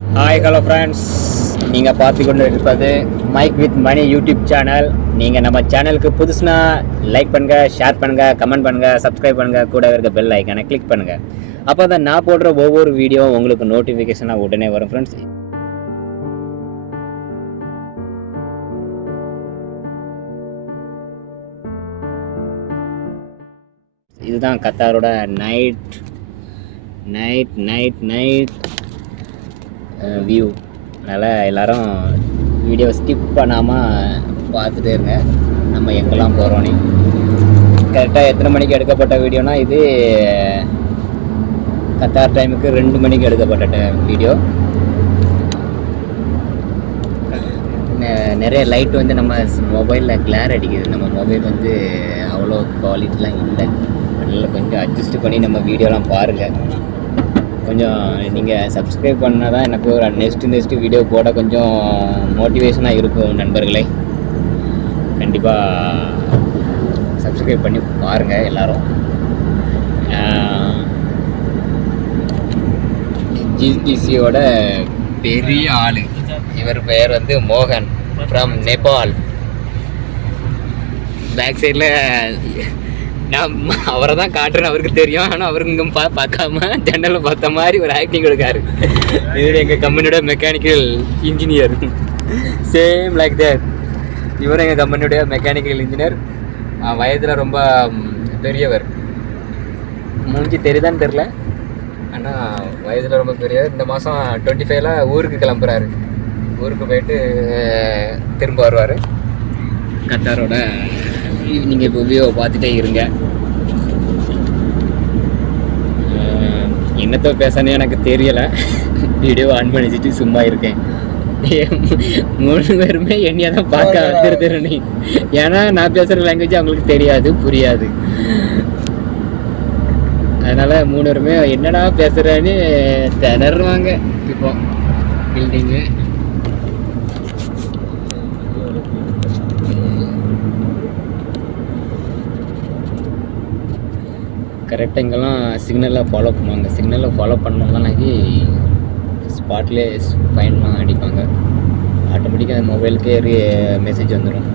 Hi hello friends, நீங்கள் பார்த்து கொண்டு இருப்பது Mike with Mani YouTube channel. நீங்கள் நம்ம சேனலுக்கு புதுசுனா லைக் பண்ணுங்கள், ஷேர் பண்ணுங்கள், கமெண்ட் பண்ணுங்கள், சப்ஸ்கிரைப் பண்ணுங்கள், கூட இருக்க பெல் ஐக்கானை கிளிக் பண்ணுங்கள். அப்போ தான் நான் போடுற ஒவ்வொரு வீடியோவும் உங்களுக்கு நோட்டிஃபிகேஷனாக உடனே வரும் ஃப்ரெண்ட்ஸ். இதுதான் கத்தாரோட நைட் வியூ. அதனால் எல்லோரும் வீடியோ ஸ்கிப் பண்ணாமல் பார்த்துட்டே இருங்க. நம்ம எங்கெல்லாம் போகிறோன்னு கரெக்டாக எத்தனை மணிக்கு எடுக்கப்பட்ட வீடியோனா, இது கத்தார் டைமுக்கு 2 மணிக்கு எடுக்கப்பட்ட வீடியோ. நிறைய லைட் வந்து நம்ம மொபைலில் கிளார் அடிக்குது. நம்ம மொபைல் வந்து அவ்வளோ குவாலிட்டிலாம் இல்லை. அதனால் கொஞ்சம் அட்ஜஸ்ட் பண்ணி நம்ம வீடியோலாம் பாருங்கள். கொஞ்சம் நீங்கள் சப்ஸ்கிரைப் பண்ணால் தான் எனக்கு ஒரு நெக்ஸ்ட் வீடியோ போட கொஞ்சம் மோட்டிவேஷனாக இருக்கும். நண்பர்களே, கண்டிப்பாக சப்ஸ்கிரைப் பண்ணி பாருங்கள் எல்லோரும். ஜிடிசியோட பெரிய ஆள் இவர் பெயர் வந்து மோகன் ஃப்ரம் நேபாள். பேக் சைடில் நான் அவரை தான் காட்டுறேன், அவருக்கு தெரியும். ஆனால் அவருக்கு இங்கே பார்க்காம ஜன்னலில் பார்த்த மாதிரி ஒரு ஆக்டிங் கொடுக்காரு. இவர் எங்கள் கம்பெனியோட mechanical engineer, same like that. இவர் எங்கள் கம்பெனியோடைய மெக்கானிக்கல் இன்ஜினியர். வயதில் ரொம்ப பெரியவர். மூஞ்சி தெரியுதான்னு தெரில, ஆனால் வயதில் ரொம்ப பெரியவர். இந்த மாதம் 25ல் ஊருக்கு கிளம்புறாரு. ஊருக்கு போயிட்டு திரும்ப வருவார். கத்தாரோட நீங்கள் இப்போ வியூவை பார்த்துட்டே இருங்க. என்னத்தோ பேசணும் எனக்கு தெரியலை. வீடியோ ஆன் பண்ணிச்சிட்டு சும்மா இருக்கேன். 3 பேருமே என்னையா தான் பார்க்க வந்துருதுன்னு. ஏன்னா நான் பேசுகிற லாங்குவேஜ் அவங்களுக்கு தெரியாது, புரியாது. அதனால் 3 பேருமே என்னடா பேசுகிறேன்னு திணறுவாங்க. இப்போ பில்டிங்கு கரெக்டாக இங்கெல்லாம் சிக்னலில் ஃபாலோ பண்ணுவாங்க. சிக்னலில் ஃபாலோ பண்ணோம்னாக்கி ஸ்பாட்லேயே ஃபைன்லாம் அடிப்பாங்க. ஆட்டோமேட்டிக்காக மொபைலுக்கே மெசேஜ் வந்துடும்.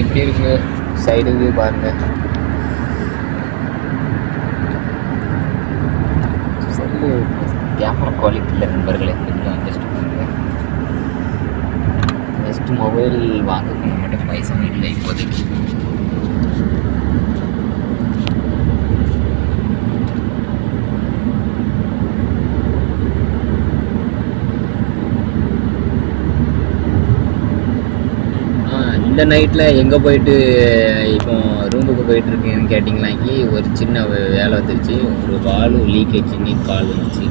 எப்படி இருக்கு சைடு வியூ பாருங்கள். சரி, கேமரா குவாலிட்டி இல்லை நண்பர்களே, கொஞ்சம் அட்ஜஸ்ட் பண்ணுங்கள். நெக்ஸ்ட் மொபைல் வாங்க மட்டும் பைசா இல்லை இப்போதைக்கு. இந்த நைட்டில் எங்கே போயிட்டு இப்போ ரூமுக்கு போயிட்டுருக்கேன்னு கேட்டிங்களாக்கி ஒரு சின்ன வேலை வந்துருச்சு. ஒரு வால்வு லீக்கேஜ், நீட் கால் வந்துச்சு.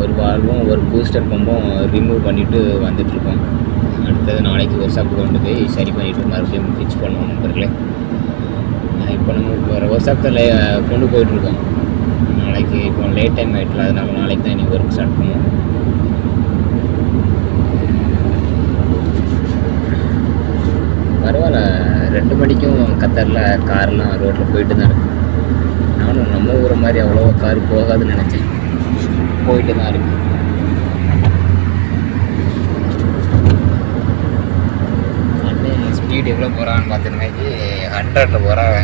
ஒரு வால்வும் ஒரு பூஸ்டர் பம்பும் ரிமூவ் பண்ணிவிட்டு வந்துட்டுருக்கோம். அடுத்தது நாளைக்கு ஒர்க் ஷாப்புக்கு கொண்டு போய் சரி பண்ணிவிட்டு மறுபடியும் ஃபிக்ஸ் பண்ணுவோம் நண்பர்களே. இப்போ நம்ம ஒர்க் ஷாப்பில் கொண்டு போயிட்டுருக்கோம். நாளைக்கு இப்போ லேட் டைம் ஆகிட்டுல, அதனால நாளைக்கு தான் இன்றைக்கி ஒர்க் ஸ்டார்ட் பண்ணுவோம். பரவாயில்ல, 2 மணிக்கும் கத்தாரில் கார்லாம் ரோட்டில் போயிட்டு தான் இருக்கு. நானும் நம்ம ஊரை மாதிரி அவ்வளோவா கார் போகாதுன்னு நினச்சேன், போயிட்டு தான் இருக்கு. அண்ணன் ஸ்பீடு எவ்வளோ போகிறான்னு பார்த்துருந்தாக்கி 100ல் போகிறாங்க.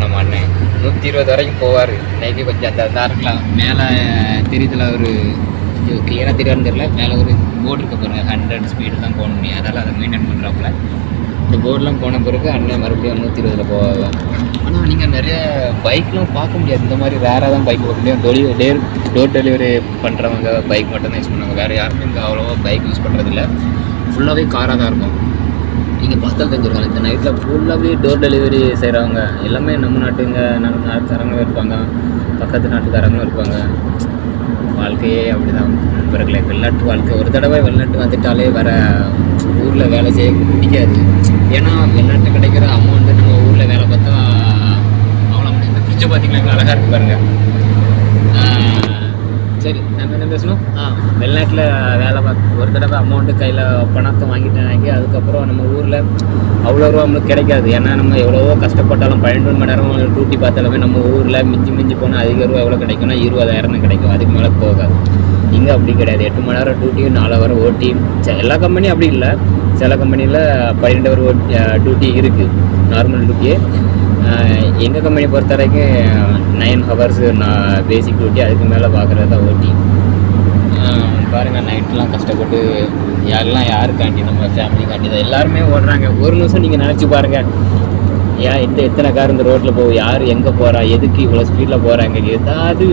நம்ம அண்ணன் 120 வரைக்கும் போவார். இன்னைக்கு கொஞ்சம் அந்த இருக்கலாம். மேலே தெரியுதுல, ஒரு கிளியராக தெரியாதுன்னு தெரியல, மேலே ஒரு போர்டு இருக்க பாருங்க, 100 ஸ்பீடு தான் போகணும். அதனால் அதை மெயின்டைன் பண்ணுறாப்புல. இந்த போர்டெலாம் போன பிறகு அண்ணன் மறுபடியும் 120ல் போவாங்க. ஆனால் நீங்கள் நிறைய பைக்லாம் பார்க்க முடியாது. இந்த மாதிரி வேறாக தான் பைக் பார்க்க முடியும். டோர் டெலிவரி பண்ணுறவங்க பைக் மட்டும் தான் யூஸ் பண்ணுவாங்க. வேறு யாருமே இங்கே அவ்வளோவா பைக் யூஸ் பண்ணுறதில்ல. ஃபுல்லாகவே காராக தான் இருக்கும். நீங்கள் பார்த்தால் தெரிஞ்சிருக்காங்க, இந்த நைட்டில் ஃபுல்லாகவே டோர் டெலிவரி செய்கிறவங்க எல்லாமே நம்ம நாட்டுக்காரங்களும் இருப்பாங்க, பக்கத்து நாட்டுக்காரங்களும் இருப்பாங்க. வாழ்க்கையே அப்படி தான் நண்பர்களே, வெளிநாட்டு வாழ்க்கை. ஒரு தடவை வெளிநாட்டு வந்துட்டாலே வேறு ஊரில் வேலை செய்ய பிடிக்காது. ஏன்னா வெளிநாட்டு கிடைக்கிற அமௌண்ட்டு நம்ம ஊரில் வேலை பார்த்தா அவ்வளோ. இந்த ஃப்ரிட்ஜை பார்த்திங்களா, அழகாக இருக்குது பாருங்கள். சரி, நம்ம என்ன பேசணும்? வெளிநாட்டில் வேலை பார்க்க ஒரு தடவை அமௌண்ட்டு கையில் பணத்தை வாங்கிட்டாங்க. அதுக்கப்புறம் நம்ம ஊரில் அவ்வளோ ரூபா நம்மளுக்கு கிடைக்காது. ஏன்னா நம்ம எவ்வளவோ கஷ்டப்பட்டாலும் 12 மணி நேரம் டியூட்டி பார்த்தாலுமே நம்ம ஊரில் மிஞ்சி போனால் அதிக ரூபா எவ்வளோ கிடைக்கும்னா 20,000 தான் கிடைக்கும். அதுக்கு மேலே போகாது. இங்கே அப்படி கிடையாது. 8 மணி நேரம் டியூட்டியும் 4 ஹவர் ஓட்டி. எல்லா கம்பெனியும் அப்படி இல்லை. சில கம்பெனியில் 12 ஹவர் டியூட்டி இருக்குது, நார்மல் டியூட்டியே. எங்கள் கம்பெனி பொறுத்த வரைக்கும் 9 ஹவர்ஸு நான் பேசிக் டியூட்டி, அதுக்கு மேலே பார்க்குறது தான் ஓட்டி. பாருங்கள், நைட்லாம் கஷ்டப்பட்டு யாருக்காண்டி நம்ம ஃபேமிலிக்காண்டி தான் எல்லாருமே ஓடுறாங்க. ஒரு நிமிஷம் நீங்கள் நினச்சி பாருங்கள், எத்தனை கார் இந்த ரோட்டில் போகும், யார் எங்கே போகிறா, எதுக்கு இவ்வளோ ஸ்பீடில் போகிறாங்க, ஏதாவது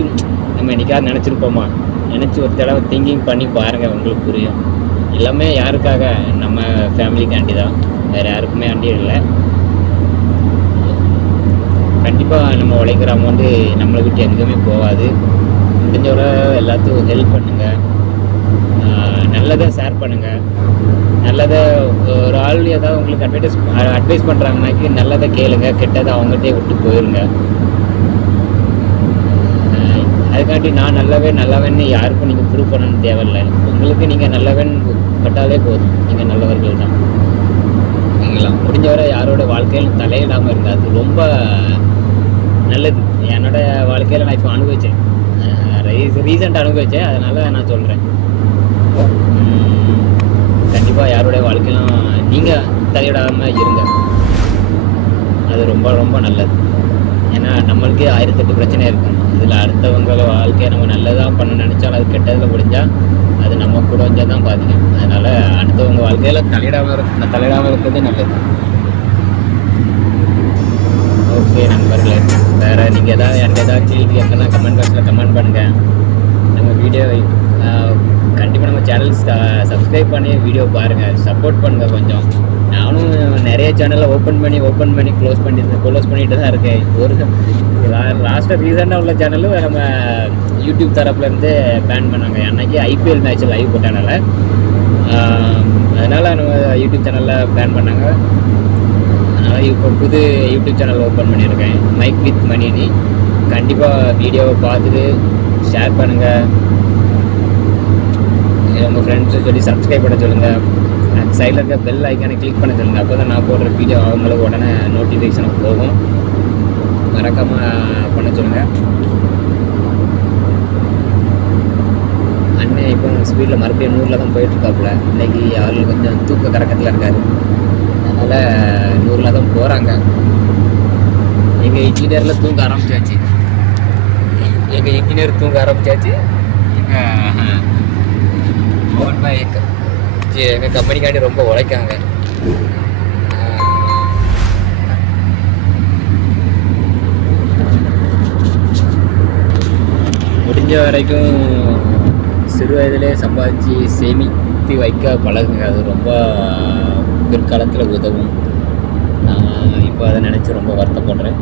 நம்ம என்னைக்காவது நினச்சிருப்போமா? நினச்சி ஒரு தடவை திங்கிங் பண்ணி பாருங்கள், உங்களுக்கு புரியும். எல்லாமே யாருக்காக? நம்ம ஃபேமிலிக்காண்டி தான், வேறு யாருக்குமே வண்டி இல்லை. கண்டிப்பாக நம்ம உழைக்கிற அமௌண்ட்டு நம்மளை விட்டு எங்கேயுமே போகாது. முடிஞ்சவரை எல்லாத்துக்கும் ஹெல்ப் பண்ணுங்கள், நல்லதை ஷேர் பண்ணுங்கள். நல்லதை ஒரு ஆள் ஏதாவது உங்களுக்கு அட்வைஸ் பண்ணுறாங்கனாக்கி நல்லதை கேளுங்க, கெட்டதை அவங்ககிட்டே விட்டு போயிருங்க. அதுக்காண்டி நான் நல்லவன்னு யாருக்கும் நீங்கள் ப்ரூவ் பண்ணணும்னு தேவையில்லை. உங்களுக்கு நீங்கள் நல்லவன் பட்டாலே போதும், நீங்கள் நல்லவர்கள் தான். நீங்களா முடிஞ்சவரை யாரோட வாழ்க்கையில் தலையிடாமல் இருந்தால் அது ரொம்ப நல்லது. என்னோடய வாழ்க்கையில் நான் இப்போ அனுபவித்தேன், ரீசெண்டாக அனுபவித்தேன், அதனால் நான் சொல்கிறேன். கண்டிப்பாக யாருடைய வாழ்க்கையிலும் நீங்கள் தலையிடாமல் இருங்க, அது ரொம்ப ரொம்ப நல்லது. ஏன்னா நம்மளுக்கே 1008 பிரச்சனை இருக்கும். இதில் அடுத்தவங்கள வாழ்க்கையை நம்ம நல்லதாக பண்ண நினச்சாலும் அது கெட்டதில் முடிஞ்சால் அது நம்ம கூட வந்தால் தான் பாதிக்கும். அதனால் அடுத்தவங்க வாழ்க்கையில் தலையிடாமல் இருக்கிறது நல்லது. ஓகே நண்பர்களே, வேறு நீங்கள் எனக்கு எதாவது கேள்வி கேட்கலாம் கமெண்ட் பாக்ஸில் கமெண்ட் பண்ணுங்கள். நம்ம வீடியோ கண்டிப்பாக நம்ம சேனல் சப்ஸ்கிரைப் பண்ணி வீடியோ பாருங்கள், சப்போர்ட் பண்ணுங்கள் கொஞ்சம். நானும் நிறைய சேனலில் ஓப்பன் பண்ணி க்ளோஸ் பண்ணிட்டு தான் இருக்கேன். ஒரு லாஸ்ட்டாக ரீசெண்டாக உள்ள சேனலும் நம்ம யூடியூப் தரப்புலேருந்து பேன் பண்ணாங்க. அன்றைக்கி IPL மேட்ச் லைவ் போட்டனால, அதனால் நம்ம யூடியூப் சேனலில் பேன் பண்ணாங்க. அதனால் இப்போ புது யூடியூப் சேனல் ஓப்பன் பண்ணியிருக்கேன், மைக் வித் மணினி. கண்டிப்பாக வீடியோவை பார்த்துட்டு ஷேர் பண்ணுங்கள், உங்கள் ஃப்ரெண்ட்ஸை சொல்லி சப்ஸ்கிரைப் பண்ண சொல்லுங்கள். சைடில் இருக்க பெல் ஐக்கானை கிளிக் பண்ண சொல்லுங்கள். அப்போ தான் நான் போடுற வீடியோ அவங்களுக்கு உடனே நோட்டிஃபிகேஷன் போகும். மறக்காமல் பண்ண சொல்லுங்கள். அண்ணன் இப்போ ஸ்பீடில் மறுபடியும் 100 தான் போயிட்டுருக்காப்புல. இன்றைக்கி அவர்கள் கொஞ்சம் தூக்க கறக்கத்தில் இருக்கார், அதனால் 100 தான் போகிறாங்க. எங்கள் இன்ஜினியரில் தூங்க ஆரம்பிச்சாச்சு. எங்கள் கம்பெனிக்காண்டி ரொம்ப உழைக்காங்க. முடிஞ்ச வரைக்கும் சிறு வயதிலே சம்பாதிச்சு சேமித்து வைக்க பழகுங்க, அது ரொம்ப பிற்காலத்தில் உதவும். நான் இப்போ அதை நினச்சி ரொம்ப வருத்தப்படுறேன்.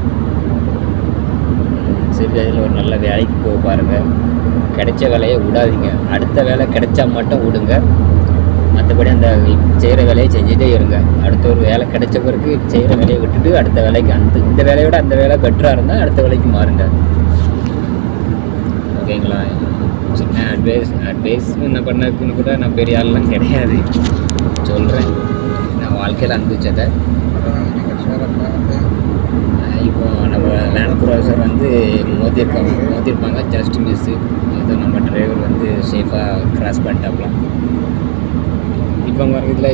சிறு வயதில் ஒரு நல்ல வேலைக்கு போக பாருங்கள், கிடைச்ச வேலையை விடாதீங்க. அடுத்த வேலை கிடைச்சா மட்டும் விடுங்க, மற்றபடி அந்த செய்கிற வேலையை செஞ்சுட்டே இருங்க. அடுத்த ஒரு வேலை கிடைச்ச பிறகு செய்கிற வேலையை விட்டுட்டு அடுத்த வேலைக்கு இந்த வேலையோட அந்த வேலை பெட்டராக இருந்தால் அடுத்த வேலைக்கு மாறுங்க. ஓகேங்களா? சின்ன அட்வைஸ் என்ன பண்ணதுக்குன்னு கூட நான் பெரிய ஆள்லாம் கிடையாது, சொல்கிறேன் நான் வாழ்க்கையில் அனுபவிச்சதை. இப்போ நம்ம லேண்ட் க்ரூசர் வந்து மோதிருப்பாங்க, ஜஸ்ட் மிஸ்ஸு. ஏதோ நம்ம டிரைவர் வந்து சேஃபாக கிராஸ் பண்ணிட்டாப்லாம். இப்போ பாருங்க, இதில்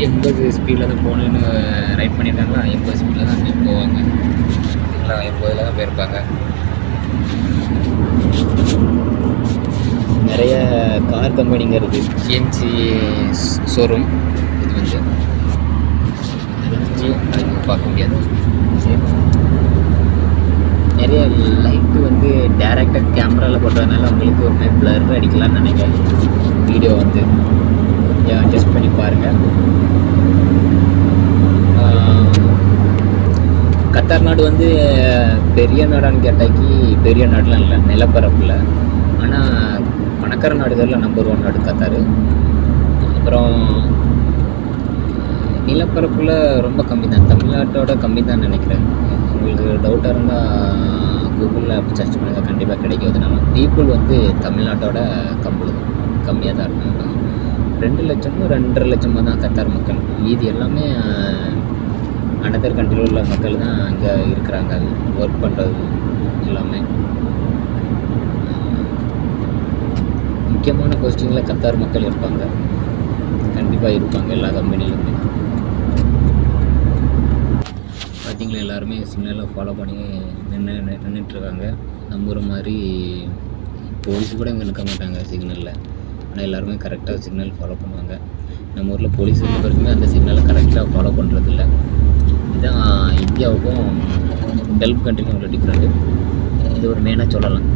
80 ஸ்பீடில் தான் போகணுன்னு ரைட் பண்ணியிருக்காங்களா, 80 ஸ்பீடில் தான் அப்படி போவாங்க. இல்லை 80 தான் போயிருப்பாங்க. நிறைய கார் கம்பெனிங்க இருக்குது. GMC ஷோரூம் இது வந்து அது பார்க்க முடியாது. சரி, நிறைய லைட்டு வந்து டேரெக்டாக கேமராவில் போட்டதுனால உங்களுக்கு ஒரு மாதிரி பிளர் அடிக்கலாம்னு நினைக்கிறேன். வீடியோ வந்து கொஞ்சம் அட்ஜஸ்ட் பண்ணி பாருங்கள். கத்தார் நாடு வந்து பெரிய நாடான்னு கேட்டாக்கி பெரிய நாடுலாம் இல்லை, நிலப்பரப்பில். ஆனால் பணக்கார நாடுகளில் நம்பர் 1 நாடு கத்தார். அப்புறம் நிலப்பரப்பில் ரொம்ப கம்மி தான், தமிழ்நாட்டோட கம்மி தான் நினைக்கிறேன். உங்களுக்கு டவுட்டாக இருந்தால் கூகுளில் அப்படி சர்ச் பண்ணுங்கள், கண்டிப்பாக கிடைக்கும். அதனால பீப்புள் வந்து தமிழ்நாட்டோட கம்மியாக தான் இருக்காங்க. 2 லட்சமோ 2.5 லட்சமாக தான் கத்தார் மக்கள். மீதி எல்லாமே அனதர் கண்ட்ரியில் உள்ள மக்கள் தான் அங்கே இருக்கிறாங்க, ஒர்க் பண்ணுறது எல்லாமே. முக்கியமான போஸ்டிங்கில் கத்தார் மக்கள் இருப்பாங்க, கண்டிப்பாக இருப்பாங்க எல்லா கம்பெனிலுமே. பார்த்திங்களா, எல்லாருமே சிக்னலை ஃபாலோ பண்ணி நின்றுட்டுருக்காங்க. நம்ம ஒரு மாதிரி போலீஸ் கூட இங்கே நிற்க மாட்டாங்க சிக்னலில், ஆனால் எல்லாருமே கரெக்டாக சிக்னல் ஃபாலோ பண்ணுவாங்க. நம்ம ஊரில் போலீஸ் வரைக்குமே அந்த சிக்னலை கரெக்டாக ஃபாலோ பண்ணுறதில்ல. இதுதான் இந்தியாவுக்கும் கல்ஃப் கண்ட்ரிக்கும் உள்ள டிஃப்ரெண்ட்டு. இது ஒரு மெயினாக சொல்லலாம்.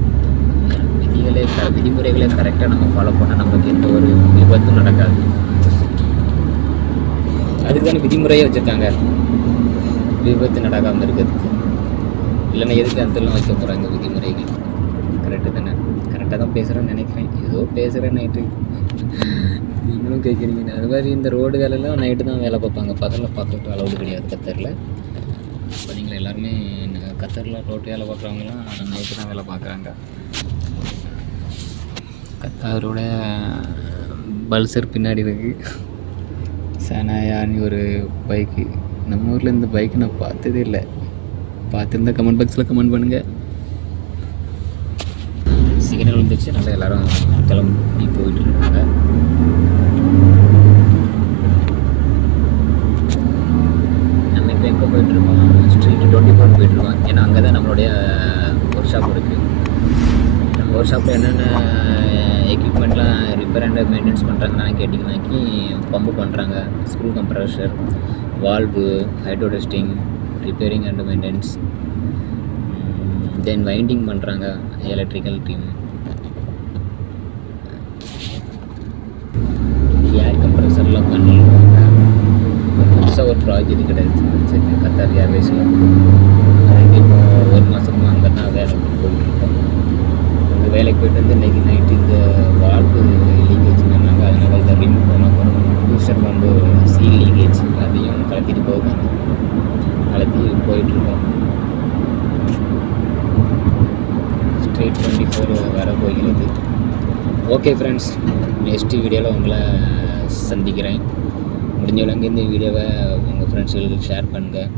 விதிமுறைகளை கரெக்டாக நம்ம ஃபாலோ பண்ணால் நமக்கு எந்த ஒரு விபத்தும் நடக்காது. அதுக்கு தானே விதிமுறையே வச்சுருக்காங்க, விபத்து நடக்காமல் இருக்கிறதுக்கு. இல்லைன்னா எதுக்கு அதெல்லாம் வைக்க போகிறாங்க விதிமுறைகள்? கரெக்டு தானே? கரெக்டாக தான் பேசுகிறேன்னு நினைக்கிறேன். ஏதோ பேசுகிறேன் நைட்டு, நீங்களும் கேட்குறீங்க. அது மாதிரி இந்த ரோடு வேலையெல்லாம் நைட்டு தான் வேலை பார்ப்பாங்க, பகலில் பார்க்க அளவுடு கிடையாது கத்தரில். இப்போ நீங்கள் எல்லாருமே கத்தரில் ரோட்டு வேலை பார்க்குறவங்களாம் நைட்டு தான் வேலை பார்க்குறாங்க. கத்தாரோட பல்சர் பின்னாடி இருக்குது, சனாயான்னு ஒரு பைக்கு. நம்ம ஊரில் இந்த பைக்கு நான் பார்த்ததே இல்லை. பார்த்துருந்தா கமெண்ட் பாக்ஸில் கமெண்ட் பண்ணுங்கள். சிக்னல் வந்துச்சு, நல்லா எல்லோரும் கிளம்பி போயிட்டு இருக்காங்க. நம்ம இப்போ எங்கே போயிட்டுருக்கோம்? ஸ்ட்ரீட் 24 போயிட்டுருக்கோம். ஏன்னா அங்கே தான் நம்மளுடைய ஒர்க் ஷாப் இருக்குது. நம்ம ஒர்க் ஷாப்பில் என்னென்ன எக்யூப்மெண்ட்லாம் ரிப்பேர் அண்ட் மெயின்டெனன்ஸ் பண்ணுறாங்கன்னு கேட்டிங்கன்னாக்கி, பம்பு பண்ணுறாங்க, screw compressor, valve, hydro testing, repairing and maintenance, then winding பண்ணுறாங்க எலக்ட்ரிக்கல் டீம், ஏர் கம்ப்ரஸர்லாம் பண்ணிடுவாங்க. புதுசாக ஒரு ப்ராஜெக்ட் கிடையாது கத்தார் ஏர்வேஸில். அதுக்கு இப்போ 1 மாதமாக அங்கே தான் வேலைக்கு போயிட்டுருக்கோம். அங்கே வேலைக்கு போயிட்டு வந்து இன்றைக்கி நைட்டு இந்த வால்வு லீக்கேஜ் பண்ணாங்க, அதனால் இதை ரிமூவ் பண்ண போகிறோம். பூஸ்டர் பம்பு சீல் லீக்கேஜ், அதையும் கலத்திட்டு போயிட்டுருக்கோம். ஸ்ட்ரீட் 24 வர போகிறது. ஓகே ஃப்ரெண்ட்ஸ், நெக்ஸ்ட் வீடியோவில் உங்களை சந்திக்கிறேன். முடிஞ்சவங்க இந்த வீடியோவை உங்கள் ஃப்ரெண்ட்ஸுகளுக்கு ஷேர் பண்ணுங்கள்,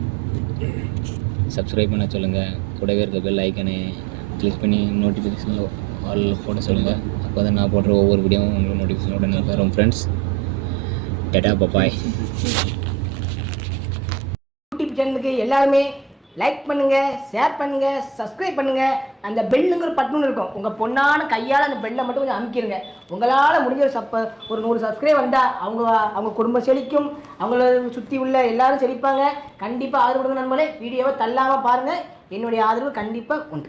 சப்ஸ்கிரைப் பண்ண சொல்லுங்கள். கூடவே இருக்க பெல் ஐக்கனை கிளிக் பண்ணி நோட்டிஃபிகேஷனில் ஆல் போட சொல்லுங்கள். அப்போ தான் நான் போடுற ஒவ்வொரு வீடியோவும் உங்களுக்கு நோட்டிஃபிகேஷனோட வரும். ஃப்ரெண்ட்ஸ், டாடா பாய். யூடியூப் சேனலுக்கு எல்லாருமே லைக் பண்ணுங்கள், ஷேர் பண்ணுங்கள், சப்ஸ்கிரைப் பண்ணுங்கள். அந்த பெல்லுங்கிற பட்டன் இருக்கும், உங்கள் பொண்ணான கையால் அந்த பெல்லை மட்டும் கொஞ்சம் அமுக்கிடுங்க. உங்களால் முடிஞ்ச ஒரு 100 சப்ஸ்கிரைப் வந்தால் அவங்க குடும்பம் செழிக்கும், அவங்கள சுற்றி உள்ள எல்லாரும் செழிப்பாங்க. கண்டிப்பாக ஆதரவு கொடுங்க நண்பர்களே. வீடியோவை தள்ளாமல் பாருங்கள். என்னுடைய ஆதரவு கண்டிப்பாக உண்டு.